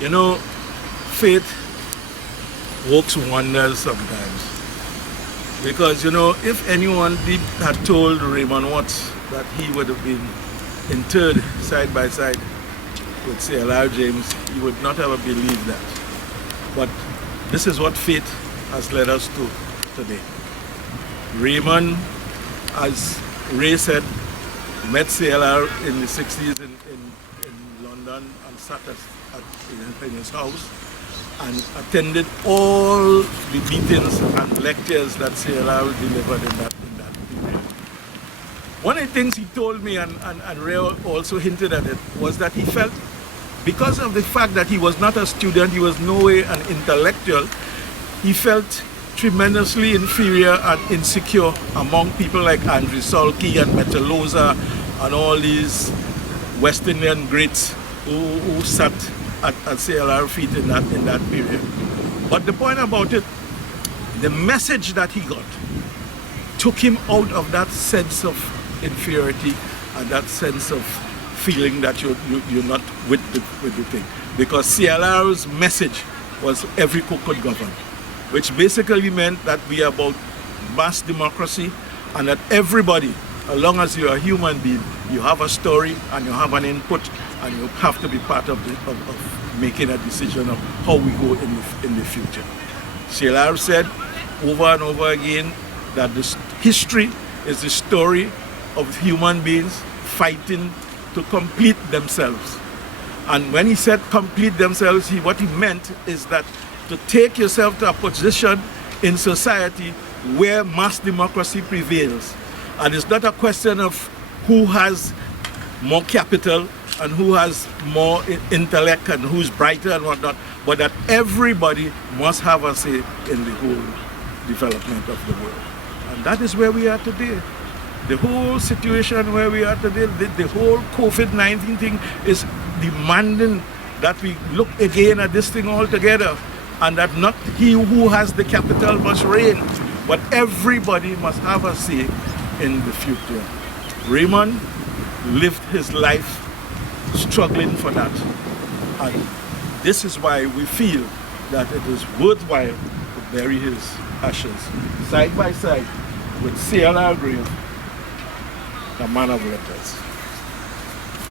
You know, faith works wonders sometimes. Because, you know, if anyone had told Raymond Watts that he would have been interred side by side with CLR James, he would not have believed that. But this is what faith has led us to today. Raymond, as Ray said, met CLR in the 60s in London and sat in his house and attended all the meetings and lectures that CLR delivered in that period. One of the things he told me, and Ray also hinted at it, was that he felt, because of the fact that he was not a student, he was no way an intellectual, he felt tremendously inferior and insecure among people like Andrew Salkey and Metaloza and all these West Indian greats who sat at CLR feet in that period. But the point about it, the message that he got took him out of that sense of inferiority and that sense of feeling that you're not with the thing. Because CLR's message was every cook could govern, which basically meant that we are about mass democracy and that everybody, as long as you're a human being, you have a story and you have an input and you have to be part of making a decision of how we go in the future. CLR said over and over again that this history is the story of human beings fighting to complete themselves. And when he said complete themselves, what he meant is that to take yourself to a position in society where mass democracy prevails. And it's not a question of who has more capital and who has more intellect and who's brighter and whatnot, but that everybody must have a say in the whole development of the world. And that is where we are today. The whole situation where we are today, the whole COVID-19 thing is demanding that we look again at this thing altogether, and that not he who has the capital must reign, but everybody must have a say in the future. Raymond lived his life struggling for that, and this is why we feel that it is worthwhile to bury his ashes side by side with CLR grave, the man of letters.